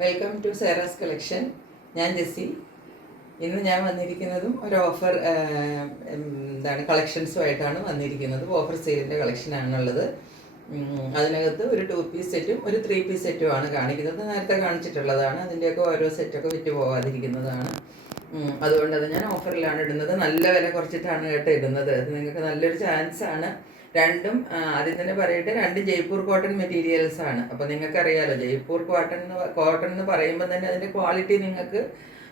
Welcome to സേറാസ് collection. ഞാൻ ജെസ്സി. ഇന്ന് ഞാൻ വന്നിരിക്കുന്നതും ഒരു ഓഫർ കളക്ഷൻസുമായിട്ടാണ് വന്നിരിക്കുന്നത്. ഓഫർ സെയിലിൻ്റെ കളക്ഷനാണുള്ളത്. അതിനകത്ത് ഒരു 2 പീസ് സെറ്റും ഒരു 3 പീസ് സെറ്റുമാണ് കാണിക്കുന്നത്. നേരത്തെ കാണിച്ചിട്ടുള്ളതാണ്. അതിൻ്റെയൊക്കെ ഓരോ സെറ്റൊക്കെ വിറ്റ് പോകാതിരിക്കുന്നതാണ്. അതുകൊണ്ട് അത് ഞാൻ ഓഫറിലാണ് ഇടുന്നത്. നല്ല വില കുറച്ചിട്ടാണ് കേട്ടോ ഇടുന്നത്. അത് നിങ്ങൾക്ക് നല്ലൊരു ചാൻസാണ്. രണ്ടും ആദ്യം തന്നെ പറയട്ടെ, രണ്ടും ജയ്പൂർ കോട്ടൺ മെറ്റീരിയൽസ് ആണ്. അപ്പോൾ നിങ്ങൾക്കറിയാലോ, ജയ്പൂർ കോട്ടൺ എന്ന് പറയുമ്പോൾ തന്നെ അതിൻ്റെ ക്വാളിറ്റി നിങ്ങൾക്ക്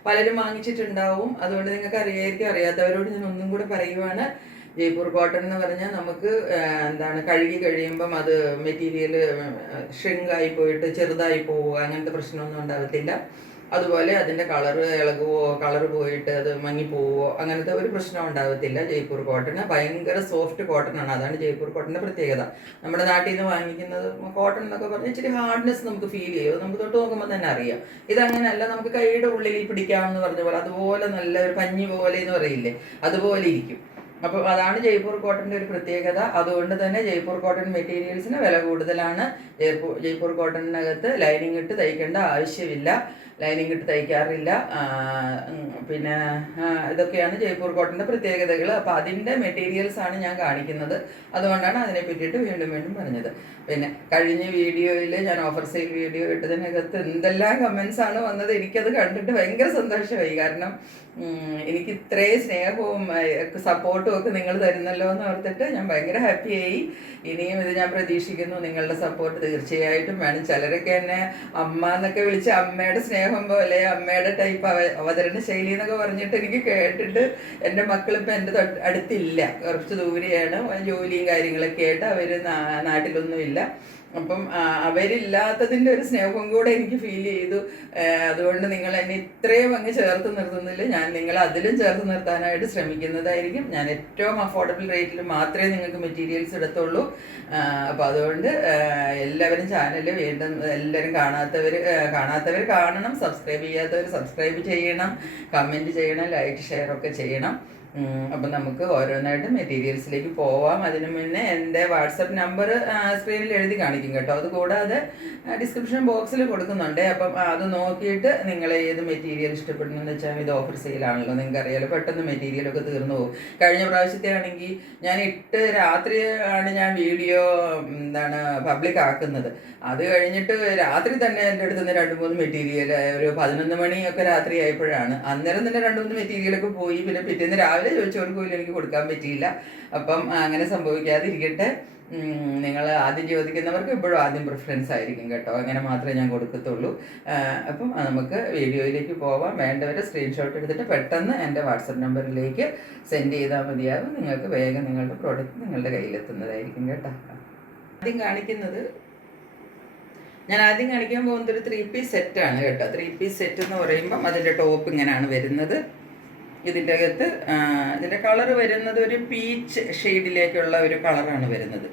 പലരും വാങ്ങിച്ചിട്ടുണ്ടാവും. അതുകൊണ്ട് നിങ്ങൾക്ക് അറിയായിരിക്കും. അറിയാത്തവരോട് ഞാൻ ഒന്നും കൂടെ പറയുവാണ്. ജയ്പൂർ കോട്ടൺ എന്ന് പറഞ്ഞാൽ നമുക്ക് കഴുകി കഴിയുമ്പം അത് മെറ്റീരിയൽ ഷ്രിങ്കായി പോയിട്ട് ചെറുതായി പോവുക, അങ്ങനത്തെ പ്രശ്നമൊന്നും ഉണ്ടാകത്തില്ല. അതുപോലെ അതിൻ്റെ കളറ് ഇളകുവോ കളറ് പോയിട്ട് അത് മങ്ങിപ്പോവോ അങ്ങനത്തെ ഒരു പ്രശ്നം ഉണ്ടാകത്തില്ല. ജയ്പൂർ കോട്ടൺ ഭയങ്കര സോഫ്റ്റ് കോട്ടൺ ആണ്. അതാണ് ജയ്പൂർ കോട്ടൻ്റെ പ്രത്യേകത. നമ്മുടെ നാട്ടിൽ നിന്ന് വാങ്ങിക്കുന്നത് കോട്ടൺ എന്നൊക്കെ പറഞ്ഞാൽ ഇച്ചിരി ഹാർഡ്നെസ് നമുക്ക് ഫീൽ ചെയ്യും. നമുക്ക് തൊട്ട് നോക്കുമ്പോൾ തന്നെ അറിയാം. ഇതങ്ങനെയല്ല, നമുക്ക് കൈയുടെ ഉള്ളിൽ പിടിക്കാമെന്ന് പറഞ്ഞ പോലെ അതുപോലെ നല്ല ഒരു പഞ്ഞി പോലെ എന്ന് പറയില്ലേ, അതുപോലെ ഇരിക്കും. അപ്പോൾ അതാണ് ജയ്പൂർ കോട്ടൻ്റെ ഒരു പ്രത്യേകത. അതുകൊണ്ട് തന്നെ ജയ്പൂർ കോട്ടൺ മെറ്റീരിയൽസിന് വില കൂടുതലാണ്. ജയ്പൂർ കോട്ടണിനകത്ത് ലൈനിങ് ഇട്ട് തയ്ക്കേണ്ട ആവശ്യമില്ല. ലൈനിങ് ഇട്ട് തയ്ക്കാറില്ല. പിന്നെ ഇതൊക്കെയാണ് ജയ്പൂർ കോട്ടൻ്റെ പ്രത്യേകതകൾ. അപ്പോൾ അതിൻ്റെ മെറ്റീരിയൽസാണ് ഞാൻ കാണിക്കുന്നത്. അതുകൊണ്ടാണ് അതിനെ പറ്റിയിട്ട് വീണ്ടും വീണ്ടും പറഞ്ഞത്. പിന്നെ കഴിഞ്ഞ വീഡിയോയിൽ ഞാൻ ഓഫർ സെയിൽ വീഡിയോ ഇട്ടതിനകത്ത് എന്തെല്ലാം കമൻസാണ് വന്നത്. എനിക്കത് കണ്ടിട്ട് ഭയങ്കര സന്തോഷമായി. കാരണം എനിക്ക് ഇത്രയും സ്നേഹവും സപ്പോർട്ടും ഒക്കെ നിങ്ങൾ തരുന്നല്ലോ എന്ന് ഓർത്തിട്ട് ഞാൻ ഭയങ്കര ഹാപ്പിയായി. ഇനിയും ഇത് ഞാൻ പ്രതീക്ഷിക്കുന്നു. നിങ്ങളുടെ സപ്പോർട്ട് തീർച്ചയായിട്ടും വേണം. ചിലരൊക്കെ എന്നെ അമ്മ എന്നൊക്കെ വിളിച്ച് അമ്മയുടെ സ്നേഹം പോലെ, അമ്മയുടെ ടൈപ്പ് അവതരണ ശൈലി എന്നൊക്കെ പറഞ്ഞിട്ട് എനിക്ക് കേട്ടിട്ട് എൻ്റെ മക്കളിപ്പോൾ എൻ്റെ അടുത്തില്ല, കുറച്ച് ദൂരെയാണ്. ജോലിയും കാര്യങ്ങളൊക്കെ ആയിട്ട് അവർ നാട്ടിലൊന്നുമില്ല. അപ്പം അവരില്ലാത്തതിൻ്റെ ഒരു സ്നേഹവും കൂടെ എനിക്ക് ഫീൽ ചെയ്തു. അതുകൊണ്ട് നിങ്ങൾ എന്നെ ഇത്രയും അങ്ങ് ചേർത്ത് നിർത്തുന്നില്ല, ഞാൻ നിങ്ങളെ അതിലും ചേർത്ത് നിർത്താനായിട്ട് ശ്രമിക്കുന്നതായിരിക്കും. ഞാൻ ഏറ്റവും അഫോർഡബിൾ റേറ്റിൽ മാത്രമേ നിങ്ങൾക്ക് മെറ്റീരിയൽസ് എടുത്തുള്ളൂ. അപ്പോൾ അതുകൊണ്ട് എല്ലാവരും ചാനൽ വീണ്ടും എല്ലാവരും കാണാത്തവർ കാണണം, സബ്സ്ക്രൈബ് ചെയ്യാത്തവർ സബ്സ്ക്രൈബ് ചെയ്യണം, കമൻറ്റ് ചെയ്യണം, ലൈക്ക് ഷെയർ ഒക്കെ ചെയ്യണം. അപ്പം നമുക്ക് ഓരോന്നായിട്ട് മെറ്റീരിയൽസിലേക്ക് പോവാം. അതിനു മുന്നേ എൻ്റെ വാട്സപ്പ് നമ്പർ സ്ക്രീനിൽ എഴുതി കാണിക്കും കേട്ടോ. അതുകൂടാതെ ഡിസ്ക്രിപ്ഷൻ ബോക്സിൽ കൊടുക്കുന്നുണ്ട്. അപ്പം അത് നോക്കിയിട്ട് നിങ്ങൾ ഏത് മെറ്റീരിയൽ ഇഷ്ടപ്പെടുന്നതെന്ന് വെച്ചാൽ, ഇത് ഓഫർ സെയിലാണല്ലോ, നിങ്ങൾക്ക് അറിയാലോ, പെട്ടെന്ന് മെറ്റീരിയലൊക്കെ തീർന്നു പോകും. കഴിഞ്ഞ പ്രാവശ്യത്തെ ആണെങ്കിൽ ഞാൻ രാത്രി ആണ് ഞാൻ വീഡിയോ പബ്ലിക് ആക്കുന്നത്. അത് കഴിഞ്ഞിട്ട് രാത്രി തന്നെ എൻ്റെ അടുത്ത് നിന്ന് 2-3 മെറ്റീരിയൽ, ഒരു 11 മണിയൊക്കെ രാത്രി ആയപ്പോഴാണ്. അന്നേരം തന്നെ 2-3 മെറ്റീരിയലൊക്കെ പോയി. പിന്നെ പിറ്റേന്ന് രാവിലെ ചോദിച്ചവർക്ക് പോലും എനിക്ക് കൊടുക്കാൻ പറ്റിയില്ല. അപ്പം അങ്ങനെ സംഭവിക്കാതിരിക്കട്ടെ. നിങ്ങൾ ആദ്യം ചോദിക്കുന്നവർക്ക് ഇപ്പോഴും ആദ്യം പ്രിഫറൻസ് ആയിരിക്കും കേട്ടോ. അങ്ങനെ മാത്രമേ ഞാൻ കൊടുക്കത്തുള്ളൂ. അപ്പം നമുക്ക് വീഡിയോയിലേക്ക് പോവാം. വേണ്ടവർ സ്ക്രീൻഷോട്ട് എടുത്തിട്ട് പെട്ടെന്ന് എൻ്റെ വാട്സപ്പ് നമ്പറിലേക്ക് സെൻഡ് ചെയ്താൽ മതിയാകും. നിങ്ങൾക്ക് വേഗം നിങ്ങളുടെ പ്രോഡക്റ്റ് നിങ്ങളുടെ കയ്യിലെത്തുന്നതായിരിക്കും കേട്ടോ. ഞാൻ ആദ്യം കാണിക്കാൻ പോകുന്നത് ഒരു 3 പീസ് സെറ്റാണ് കേട്ടോ. 3 പീസ് സെറ്റ് എന്ന് പറയുമ്പം അതിൻ്റെ ടോപ്പ് ഇങ്ങനെയാണ് വരുന്നത്. ഇതിൻ്റെ അകത്ത് ഇതിൻ്റെ കളർ വരുന്നത് ഒരു പീച്ച് ഷെയ്ഡിലേക്കുള്ള ഒരു കളറാണ് വരുന്നത്.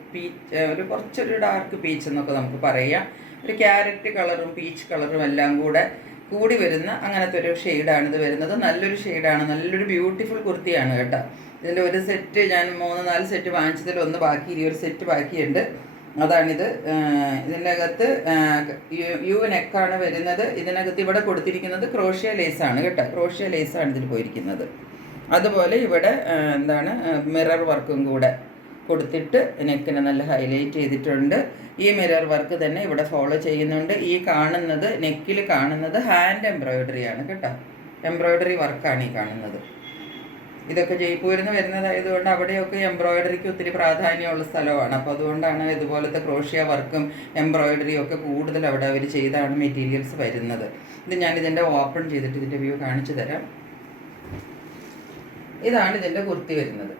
കുറച്ചൊരു ഡാർക്ക് പീച്ച് എന്നൊക്കെ നമുക്ക് പറയാം. ഒരു ക്യാരറ്റ് കളറും പീച്ച് കളറും എല്ലാം കൂടി വരുന്ന അങ്ങനത്തെ ഒരു ഷെയ്ഡാണ് ഇത് വരുന്നത്. നല്ലൊരു ഷെയ്ഡാണ്, നല്ലൊരു ബ്യൂട്ടിഫുൾ കുർത്തിയാണ് കേട്ടോ. ഇതിൻ്റെ ഒരു സെറ്റ് ഞാൻ 3-4 സെറ്റ് വാങ്ങിച്ചതിൽ ഒന്ന് ബാക്കി, 20 സെറ്റ് ബാക്കിയുണ്ട്. അതാണിത്. ഇതിൻ്റെ അകത്ത് യു നെക്കാണ് വരുന്നത്. ഇതിനകത്ത് ഇവിടെ കൊടുത്തിരിക്കുന്നത് ക്രോഷ്യ ലേസാണ് കേട്ടോ. ക്രോഷ്യ ലേസാണ് ഇതിൽ പോയിരിക്കുന്നത്. അതുപോലെ ഇവിടെ മിറർ വർക്കും കൂടെ കൊടുത്തിട്ട് നെക്കിനെ നല്ല ഹൈലൈറ്റ് ചെയ്തിട്ടുണ്ട്. ഈ മിറർ വർക്ക് തന്നെ ഇവിടെ ഫോളോ ചെയ്യുന്നുണ്ട്. ഈ കാണുന്നത് നെക്കിൽ കാണുന്നത് ഹാൻഡ് എംബ്രോയിഡറിയാണ് കേട്ടോ. എംബ്രോയിഡറി വർക്കാണ് ഈ കാണുന്നത്. ഇതൊക്കെ ജയ്പൂരിൽ നിന്ന് വരുന്നതായതുകൊണ്ട് അവിടെയൊക്കെ എംബ്രോയിഡറിക്ക് ഒത്തിരി പ്രാധാന്യമുള്ള സ്ഥലമാണ്. അപ്പോൾ അതുകൊണ്ടാണ് ഇതുപോലത്തെ ക്രോഷ്യ വർക്കും എംബ്രോയിഡറിയും ഒക്കെ കൂടുതൽ അവിടെ അവർ ചെയ്താണ് മെറ്റീരിയൽസ് വരുന്നത്. ഇത് ഞാനിതിൻ്റെ ഓപ്പൺ ചെയ്തിട്ട് ഇതിൻ്റെ വ്യൂ കാണിച്ചു തരാം. ഇതാണ് ഇതിൻ്റെ കുർത്തി വരുന്നത്.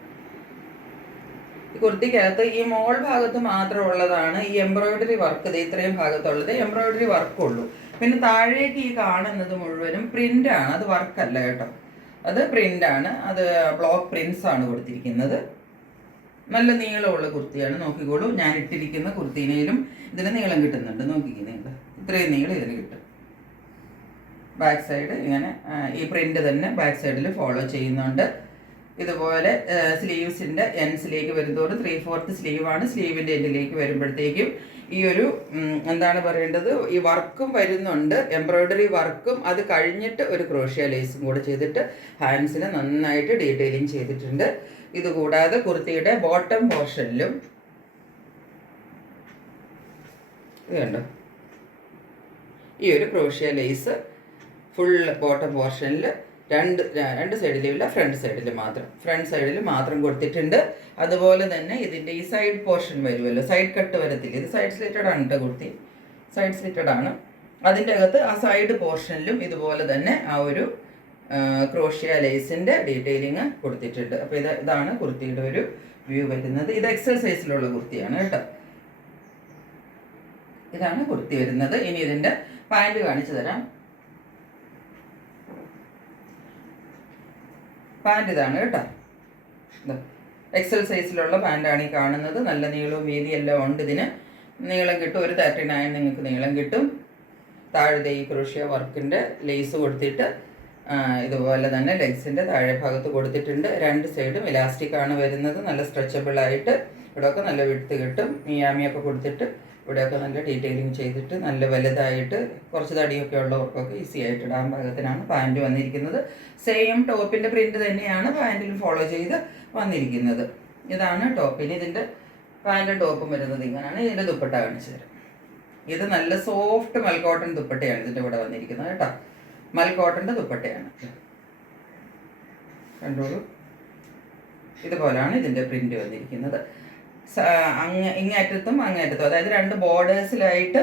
ഈ കുർത്തിക്കകത്ത് ഈ മോൾ ഭാഗത്ത് മാത്രമുള്ളതാണ് ഈ എംബ്രോയിഡറി വർക്ക്. ഇത്രയും ഭാഗത്തുള്ളത് എംബ്രോയിഡറി വർക്കുള്ളൂ. പിന്നെ താഴേക്ക് ഈ കാണുന്നത് മുഴുവനും പ്രിൻ്റാണ്, അത് വർക്കല്ല കേട്ടോ. അത് പ്രിൻ്റാണ്, അത് ബ്ലോക്ക് പ്രിൻസ് ആണ് കൊടുത്തിരിക്കുന്നത്. നല്ല നീളമുള്ള കുർത്തിയാണ്. നോക്കിക്കോളൂ, ഞാൻ ഇട്ടിരിക്കുന്ന കുർത്തിയിലും ഇതിന് നീളം കിട്ടുന്നുണ്ട്. നോക്കിക്കേ നിങ്ങൾ, ഇത്രയും നീളം ഇതിന് കിട്ടും. ബാക്ക് സൈഡ് ഇങ്ങനെ ഈ പ്രിൻ്റ് തന്നെ ബാക്ക് സൈഡിൽ ഫോളോ ചെയ്യുന്നുണ്ട്. ഇതുപോലെ സ്ലീവ്സിൻ്റെ എൻസിലേക്ക് വരുന്നതോറും 3/4 സ്ലീവാണ്. സ്ലീവിൻ്റെ എൻഡിലേക്ക് വരുമ്പോഴത്തേക്കും ഈ ഒരു എന്താണ് പറയേണ്ടത്, ഈ വർക്കും വരുന്നുണ്ട്, എംബ്രോയ്ഡറി വർക്കും. അത് കഴിഞ്ഞിട്ട് ഒരു ക്രോഷ്യ ലേസും കൂടെ ചെയ്തിട്ട് ഹാൻഡ്സിന് നന്നായിട്ട് ഡീറ്റെയിലിംഗ് ചെയ്തിട്ടുണ്ട്. ഇതുകൂടാതെ കുർത്തിയുടെ ബോട്ടം പോർഷനിലും ഇത് കണ്ടോ, ഈ ഒരു ക്രോഷ്യ ലേസ് ഫുൾ ബോട്ടം പോർഷനിൽ രണ്ട് സൈഡിലുള്ള ഫ്രണ്ട് സൈഡിൽ മാത്രം കൊടുത്തിട്ടുണ്ട്. അതുപോലെ തന്നെ ഇതിൻ്റെ ഈ സൈഡ് പോർഷൻ വരുമല്ലോ, സൈഡ് കട്ട് വരത്തില്ല, ഇത് സൈഡ് സ്ലിറ്റഡ് ആണ് കേട്ടോ കുർത്തി, സൈഡ് സ്ലിറ്റഡ് ആണ്. അതിൻ്റെ അകത്ത് ആ സൈഡ് പോർഷനിലും ഇതുപോലെ തന്നെ ആ ഒരു ക്രോഷ്യ ലേസിൻ്റെ ഡീറ്റെയിലിങ് കൊടുത്തിട്ടുണ്ട്. അപ്പോൾ ഇതാണ് കുർത്തിയുടെ ഒരു വ്യൂ വരുന്നത്. ഇത് എക്സൽ സൈസിലുള്ള കുർത്തിയാണ് കേട്ടോ. ഇതാണ് കുർത്തി വരുന്നത്. ഇനി ഇതിൻ്റെ പാൻറ് കാണിച്ചു തരാം. പാൻറ് ഇതാണ് കേട്ടോ. എക്സൽ സൈസിലുള്ള പാൻറ്റാണ് ഈ കാണുന്നത്. നല്ല നീളവും വീതിയും എല്ലാം ഉണ്ട്. ഇതിന് നീളം കിട്ടും, ഒരു 39 നിങ്ങൾക്ക് നീളം കിട്ടും. താഴത്തെ ഈ ക്രോഷ്യ വർക്കിൻ്റെ ലേസ് കൊടുത്തിട്ട് ഇതുപോലെ തന്നെ ലെഗ്സിൻ്റെ താഴെ ഭാഗത്ത് കൊടുത്തിട്ടുണ്ട്. രണ്ട് സൈഡും ഇലാസ്റ്റിക് ആണ് വരുന്നത്. നല്ല സ്ട്രെച്ചബിളായിട്ട് ഇവിടെയൊക്കെ നല്ല വിടുത്ത് കിട്ടും. മിയാമിയൊക്കെ കൊടുത്തിട്ട് ഇവിടെയൊക്കെ നല്ല ഡീറ്റെയിലിംഗ് ചെയ്തിട്ട് നല്ല വലുതായിട്ട് കുറച്ച് തടിയൊക്കെ ഉള്ളവർക്കൊക്കെ ഈസി ആയിട്ട് ഇടാൻ പാകത്തിനാണ് പാൻറ് വന്നിരിക്കുന്നത്. സെയിം ടോപ്പിൻ്റെ പ്രിൻറ്റ് തന്നെയാണ് പാൻറ്റിലും ഫോളോ ചെയ്ത് വന്നിരിക്കുന്നത്. ഇതാണ് ടോപ്പിന്. ഇതിൻ്റെ പാൻറ്റും ടോപ്പും വരുന്നത് ഇങ്ങനെയാണ്. ഇതിൻ്റെ ദുപ്പട്ട കാണിച്ചു തരാം. ഇത് നല്ല സോഫ്റ്റ് മൽക്കോട്ടൺ ദുപ്പട്ടയാണ് ഇതിൻ്റെ കൂടെ വന്നിരിക്കുന്നത് കേട്ടോ. മൽക്കോട്ടൻ്റെ ദുപ്പട്ടയാണ്, കണ്ടോളൂ. ഇതുപോലെയാണ് ഇതിൻ്റെ പ്രിൻറ്റ് വന്നിരിക്കുന്നത്. ഇങ്ങേറ്റത്തും അങ്ങേറ്റത്തും, അതായത് രണ്ട് ബോർഡേഴ്സിലായിട്ട്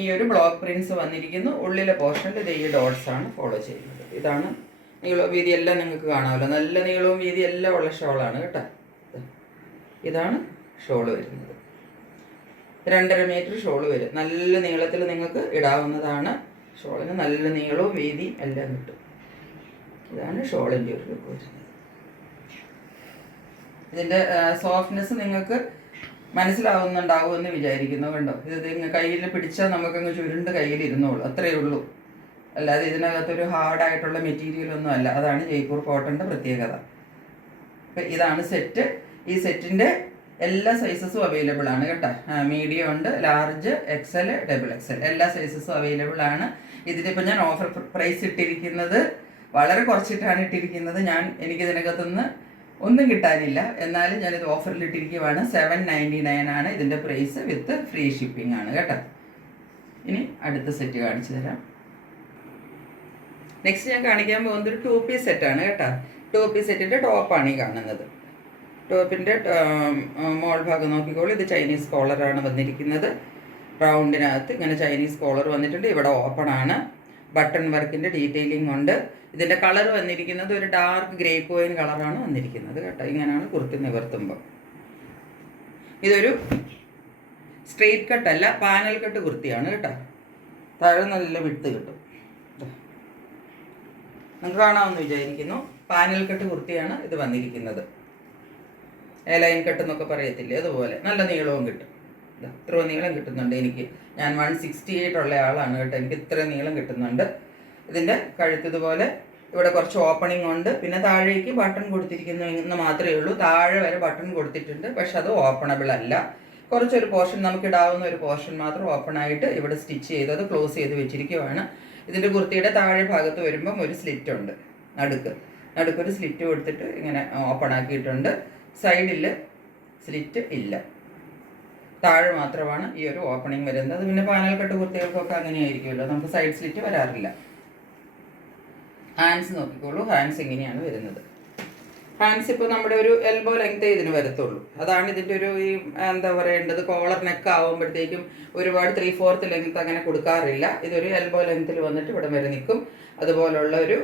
ഈ ഒരു ബ്ലോക്ക് പ്രിൻറ്റ്സ് വന്നിരിക്കുന്നു. ഉള്ളിലെ പോർഷനിൽ ഇത് ഈ ഡോട്ട്സ് ആണ് ഫോളോ ചെയ്യുന്നത്. ഇതാണ് നീളവും വീതി എല്ലാം നിങ്ങൾക്ക് കാണാമല്ലോ. നല്ല നീളവും വീതി എല്ലാം ഉള്ള ഷോളാണ് കേട്ടോ. ഇതാണ് ഷോള് വരുന്നത്. 2.5 മീറ്റർ ഷോള് വരും. നല്ല നീളത്തിൽ നിങ്ങൾക്ക് ഇടാവുന്നതാണ്. ഷോളിന് നല്ല നീളവും വീതിയും എല്ലാം കിട്ടും. ഇതാണ് ഷോളിൻ്റെ ഒരു ലുക്ക് വരുന്നത്. ഇതിൻ്റെ സോഫ്റ്റ്നെസ് നിങ്ങൾക്ക് മനസ്സിലാവുന്നുണ്ടാവുമെന്ന് വിചാരിക്കുന്നു. കണ്ടോ, ഇത് കയ്യിൽ പിടിച്ചാൽ നമുക്കങ്ങ് ചുരുണ്ട് കയ്യിലിരുന്നോളൂ, അത്രയേ ഉള്ളൂ. അല്ലാതെ ഇതിനകത്തൊരു ഹാർഡായിട്ടുള്ള മെറ്റീരിയലൊന്നും അല്ല. അതാണ് ജയ്പൂർ കോട്ടൻ്റെ പ്രത്യേകത. അപ്പം ഇതാണ് സെറ്റ്. ഈ സെറ്റിൻ്റെ എല്ലാ സൈസസും അവൈലബിൾ ആണ് കേട്ടോ. മീഡിയം ഉണ്ട്, ലാർജ്, എക്സൽ, ഡബിൾ എക്സൽ എല്ലാ സൈസസും അവൈലബിൾ ആണ്. ഇതിനിപ്പോൾ ഞാൻ ഓഫർ പ്രൈസ് ഇട്ടിരിക്കുന്നത് വളരെ കുറച്ചിട്ടാണ് ഇട്ടിരിക്കുന്നത്. എനിക്കിതിനകത്തുനിന്ന് ഒന്നും കിട്ടാനില്ല, എന്നാലും ഞാനിത് ഓഫറിൽ ഇട്ടിരിക്കുകയാണ്. 799 ആണ് ഇതിൻ്റെ പ്രൈസ്, വിത്ത് ഫ്രീ ഷിപ്പിംഗ് ആണ് കേട്ടോ. ഇനി അടുത്ത സെറ്റ് കാണിച്ചു തരാം. നെക്സ്റ്റ് ഞാൻ കാണിക്കാൻ പോകുന്നത് ഒരു 2 പീസ് സെറ്റാണ് കേട്ടോ. 2 പീസ് സെറ്റിൻ്റെ ടോപ്പാണ് ഈ കാണുന്നത്. ടോപ്പിൻ്റെ മോൾ ഭാഗം നോക്കിക്കോളൂ. ഇത് ചൈനീസ് കോളറാണ് വന്നിരിക്കുന്നത്. റൗണ്ടിനകത്ത് ഇങ്ങനെ ചൈനീസ് കോളർ വന്നിട്ടുണ്ട്. ഇവിടെ ഓപ്പൺ ആണ്. ബട്ടൺ വർക്കിൻ്റെ ഡീറ്റെയിലിംഗ് ഉണ്ട്. ഇതിൻ്റെ കളർ വന്നിരിക്കുന്നത് ഒരു ഡാർക്ക് ഗ്രേ കോയിൻ കളറാണ് വന്നിരിക്കുന്നത് കേട്ടോ. ഇങ്ങനെയാണ് കുർത്തി നിവർത്തുമ്പോൾ. ഇതൊരു സ്ട്രെയിറ്റ് കട്ടല്ല, പാനൽ കട്ട് കുർത്തിയാണ് കേട്ടോ. താഴെ നല്ല വിട്ട് കിട്ടും. നിങ്ങൾക്ക് കാണാമെന്ന് വിചാരിക്കുന്നു. പാനൽ കട്ട് കുർത്തിയാണ് ഇത് വന്നിരിക്കുന്നത്. ലൈൻ കട്ട് എന്നൊക്കെ പറയത്തില്ലേ, അതുപോലെ നല്ല നീളവും കിട്ടും. ഇത്ര നീളം കിട്ടുന്നുണ്ട് എനിക്ക്. ഞാൻ 168 ഉള്ള ആളാണ് കേട്ടോ. എനിക്ക് ഇത്ര നീളം കിട്ടുന്നുണ്ട്. ഇതിൻ്റെ കഴുത്തതുപോലെ ഇവിടെ കുറച്ച് ഓപ്പണിംഗ് ഉണ്ട്. പിന്നെ താഴേക്ക് ബട്ടൺ കൊടുത്തിരിക്കുന്നു എന്ന് മാത്രമേ ഉള്ളൂ. താഴെ വരെ ബട്ടൺ കൊടുത്തിട്ടുണ്ട്, പക്ഷെ അത് ഓപ്പണബിൾ അല്ല. കുറച്ചൊരു പോർഷൻ നമുക്ക് ഇടാവുന്ന ഒരു പോർഷൻ മാത്രം ഓപ്പൺ ആയിട്ട് ഇവിടെ സ്റ്റിച്ച് ചെയ്തത് ക്ലോസ് ചെയ്ത് വെച്ചിരിക്കുവാണ്. ഇതിൻ്റെ കുർത്തിയുടെ താഴെ ഭാഗത്ത് വരുമ്പം ഒരു സ്ലിറ്റ് ഉണ്ട്. നടുക്കൊരു സ്ലിറ്റ് കൊടുത്തിട്ട് ഇങ്ങനെ ഓപ്പൺ ആക്കിയിട്ടുണ്ട്. സൈഡിൽ സ്ലിറ്റ് ഇല്ല, താഴെ മാത്രമാണ് ഈ ഒരു ഓപ്പണിംഗ് വരുന്നത്. പിന്നെ പാനൽ കട്ട് കുർത്തികൾക്കൊക്കെ അങ്ങനെയായിരിക്കുമല്ലോ, നമുക്ക് സൈഡ് സ്ലിറ്റ് വരാറില്ല. ഹാൻഡ്സ് നോക്കിക്കോളൂ. ഹാൻഡ്സ് ഇങ്ങനെയാണ് വരുന്നത്. ഹാൻഡ്സ് ഇപ്പോൾ നമ്മുടെ ഒരു എൽബോ ലെങ്തേ ഇതിന് വരത്തുള്ളൂ. അതാണ് ഇതിൻ്റെ ഒരു ഈ എന്താ പറയേണ്ടത്, കോളർ നെക്ക് ആകുമ്പോഴത്തേക്കും ഒരുപാട് 3/4 ലെങ്ത് അങ്ങനെ കൊടുക്കാറില്ല. ഇതൊരു എൽബോ ലെങ്ത്തിൽ വന്നിട്ട് ഇവിടെ വരെ നിൽക്കും. അതുപോലുള്ള ഒരു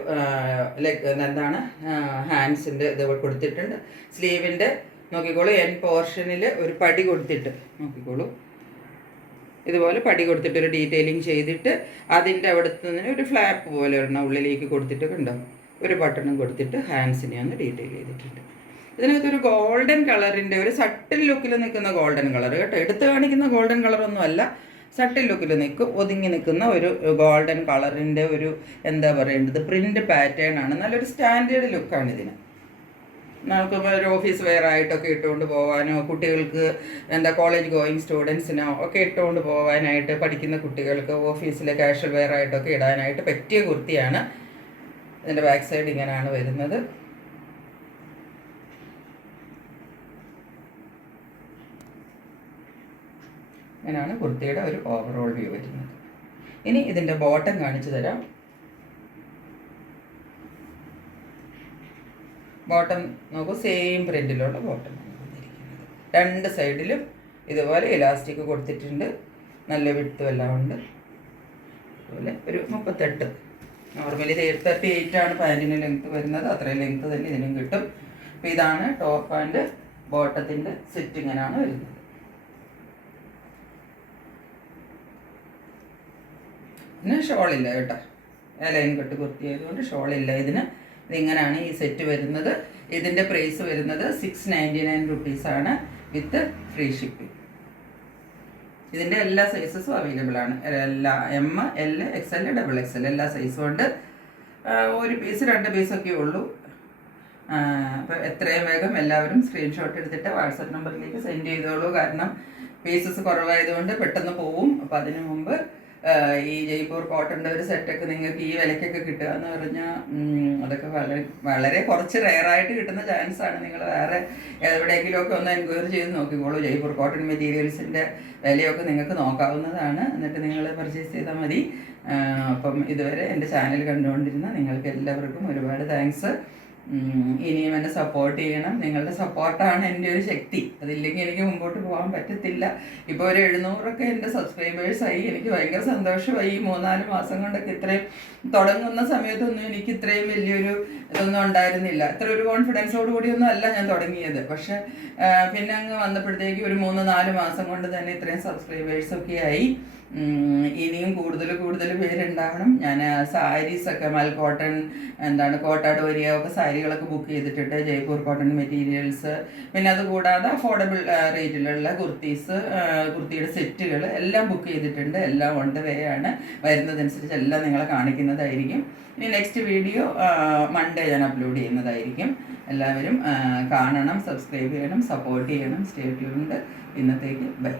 ഹാൻഡ്സിൻ്റെ ഇത് കൊടുത്തിട്ടുണ്ട്. സ്ലീവിൻ്റെ നോക്കിക്കോളൂ, എൻ പോർഷനിൽ ഒരു പടി കൊടുത്തിട്ട് നോക്കിക്കോളൂ, ഇതുപോലെ പടി കൊടുത്തിട്ട് ഒരു ഡീറ്റെയിലിംഗ് ചെയ്തിട്ട് അതിൻ്റെ അവിടുത്തെ നിന്ന് ഒരു ഫ്ലാപ്പ് പോലെ ഒരെണ്ണം ഉള്ളിലേക്ക് കൊടുത്തിട്ട് കണ്ടോ, ഒരു ബട്ടണും കൊടുത്തിട്ട് ഹാൻഡ്സിനെ ഒന്ന് ഡീറ്റെയിൽ ചെയ്തിട്ടുണ്ട്. ഇതിനകത്തൊരു ഗോൾഡൻ കളറിൻ്റെ ഒരു സട്ടിൽ ലുക്കിൽ നിൽക്കുന്ന ഗോൾഡൻ കളർ കേട്ടോ. എടുത്ത് കാണിക്കുന്ന ഗോൾഡൻ കളറൊന്നും അല്ല, സട്ടിൽ ലുക്കിൽ ഒതുങ്ങി നിൽക്കുന്ന ഒരു ഗോൾഡൻ കളറിൻ്റെ ഒരു എന്താ പറയേണ്ടത് പ്രിൻ്റ് പാറ്റേൺ ആണ്. നല്ലൊരു സ്റ്റാൻഡേർഡ് ലുക്കാണ് ഇതിന്. നമുക്ക് ഒരു ഓഫീസ് വെയർ ആയിട്ടൊക്കെ ഇട്ടുകൊണ്ട് പോകാനോ, കുട്ടികൾക്ക് കോളേജ് ഗോയിങ് സ്റ്റുഡൻസിനോ ഒക്കെ ഇട്ടുകൊണ്ട് പോകാനായിട്ട്, പഠിക്കുന്ന കുട്ടികൾക്ക് ഓഫീസിലെ കാഷ്വൽ വെയർ ആയിട്ടൊക്കെ ഇടാനായിട്ട് പറ്റിയ കുർത്തിയാണ്. ഇതിൻ്റെ ബാക്ക് സൈഡ് ഇങ്ങനെയാണ് വരുന്നത്. ഇങ്ങനെയാണ് കുർത്തിയുടെ ഒരു ഓവറോൾ വ്യൂ വരുന്നത്. ഇനി ഇതിൻ്റെ ബോട്ടം കാണിച്ചു തരാം. ബോട്ടം നോക്കൂ, സെയിം പ്രിൻറ്റിലുള്ള ബോട്ടമാണ് വന്നിരിക്കുന്നത്. രണ്ട് സൈഡിലും ഇതുപോലെ ഇലാസ്റ്റിക് കൊടുത്തിട്ടുണ്ട്. നല്ല വിഡ്ത്തും എല്ലാം ഉണ്ട്. അതുപോലെ ഒരു 38, നോർമലി 38 പാൻറ്റിന് ലെങ്ത്ത് വരുന്നത്. അത്രയും ലെങ്ത്ത് തന്നെ ഇതിനും കിട്ടും. അപ്പോൾ ഇതാണ് ടോപ്പ് ആൻഡ് ബോട്ടത്തിൻ്റെ സെറ്റ്. ഇങ്ങനെയാണ് വരുന്നത്. ഇതിന് ഷോളില്ല കേട്ടോ, ലൈൻ കട്ട് കുർത്തി ആയതുകൊണ്ട് ഷോളില്ല ഇതിന്. ഇതിങ്ങനെയാണ് ഈ സെറ്റ് വരുന്നത്. ഇതിൻ്റെ പ്രൈസ് വരുന്നത് 699 റുപ്പീസാണ് വിത്ത് ഫ്രീ ഷിപ്പിംഗ്. ഇതിൻ്റെ എല്ലാ സൈസസും അവൈലബിൾ ആണ്. എല്ലാ എം, എൽ, XL, XXL എല്ലാ സൈസും ഉണ്ട്. ഒരു പീസ് 2 പീസൊക്കെ ഉള്ളൂ. അപ്പോൾ എത്രയും വേഗം എല്ലാവരും സ്ക്രീൻഷോട്ട് എടുത്തിട്ട് വാട്സപ്പ് നമ്പറിലേക്ക് സെൻഡ് ചെയ്തോളൂ. കാരണം പീസസ് കുറവായതുകൊണ്ട് പെട്ടെന്ന് പോവും. അപ്പോൾ അതിനു മുമ്പ് ഈ ജയ്പൂർ കോട്ടൻ്റെ ഒരു സെറ്റൊക്കെ നിങ്ങൾക്ക് ഈ വിലയ്ക്കൊക്കെ കിട്ടുക എന്ന് പറഞ്ഞാൽ അതൊക്കെ വളരെ കുറച്ച് റെയറായിട്ട് കിട്ടുന്ന ചാൻസാണ്. നിങ്ങൾ വേറെ എവിടെയെങ്കിലുമൊക്കെ ഒന്ന് എൻക്വയറി ചെയ്ത് നോക്കിക്കോളൂ. ജയ്പൂർ കോട്ടൺ മെറ്റീരിയൽസിൻ്റെ വിലയൊക്കെ നിങ്ങൾക്ക് നോക്കാവുന്നതാണ്. എന്നിട്ട് നിങ്ങൾ പർച്ചേസ് ചെയ്താൽ മതി. അപ്പം ഇതുവരെ എൻ്റെ ചാനൽ കണ്ടുകൊണ്ടിരുന്ന നിങ്ങൾക്ക് എല്ലാവർക്കും ഒരുപാട് താങ്ക്സ്. ഇനിയും എന്നെ സപ്പോർട്ട് ചെയ്യണം. നിങ്ങളുടെ സപ്പോർട്ടാണ് എൻ്റെ ഒരു ശക്തി. അതില്ലെങ്കിൽ എനിക്ക് മുമ്പോട്ട് പോകാൻ പറ്റത്തില്ല. ഇപ്പോൾ ഒരു 700 എൻ്റെ സബ്സ്ക്രൈബേഴ്സായി. എനിക്ക് ഭയങ്കര സന്തോഷമായി. 3-4 മാസം കൊണ്ടൊക്കെ ഇത്രയും തുടങ്ങുന്ന സമയത്തൊന്നും എനിക്ക് ഇത്രയും വലിയൊരു ഇതൊന്നും ഉണ്ടായിരുന്നില്ല. ഇത്ര ഒരു കോൺഫിഡൻസോട് കൂടിയൊന്നും അല്ല ഞാൻ തുടങ്ങിയത്. പക്ഷെ പിന്നെ അങ്ങ് വന്നപ്പോഴത്തേക്ക് ഒരു 3-4 മാസം കൊണ്ട് തന്നെ ഇത്രയും സബ്സ്ക്രൈബേഴ്സൊക്കെ ആയി. ഇനിയും കൂടുതൽ പേരുണ്ടാവണം. ഞാൻ സാരീസൊക്കെ മൽക്കോട്ടൺ കോട്ടാഡോരിയ ഒക്കെ സാരികളൊക്കെ ബുക്ക് ചെയ്തിട്ടുണ്ട്. ജയ്പൂർ കോട്ടൺ മെറ്റീരിയൽസ്, പിന്നെ അതുകൂടാതെ അഫോർഡബിൾ റേറ്റിലുള്ള കുർത്തിയുടെ സെറ്റുകൾ എല്ലാം ബുക്ക് ചെയ്തിട്ടുണ്ട്. എല്ലാം ഓൺ ദ വേ ആണ്. വരുന്നതനുസരിച്ച് എല്ലാം നിങ്ങളെ കാണിക്കുന്നതായിരിക്കും. ഇനി നെക്സ്റ്റ് വീഡിയോ മൺഡേ ഞാൻ അപ്ലോഡ് ചെയ്യുന്നതായിരിക്കും. എല്ലാവരും കാണണം, സബ്സ്ക്രൈബ് ചെയ്യണം, സപ്പോർട്ട് ചെയ്യണം. Stay tuned. ഇന്നത്തേക്ക് ബൈ.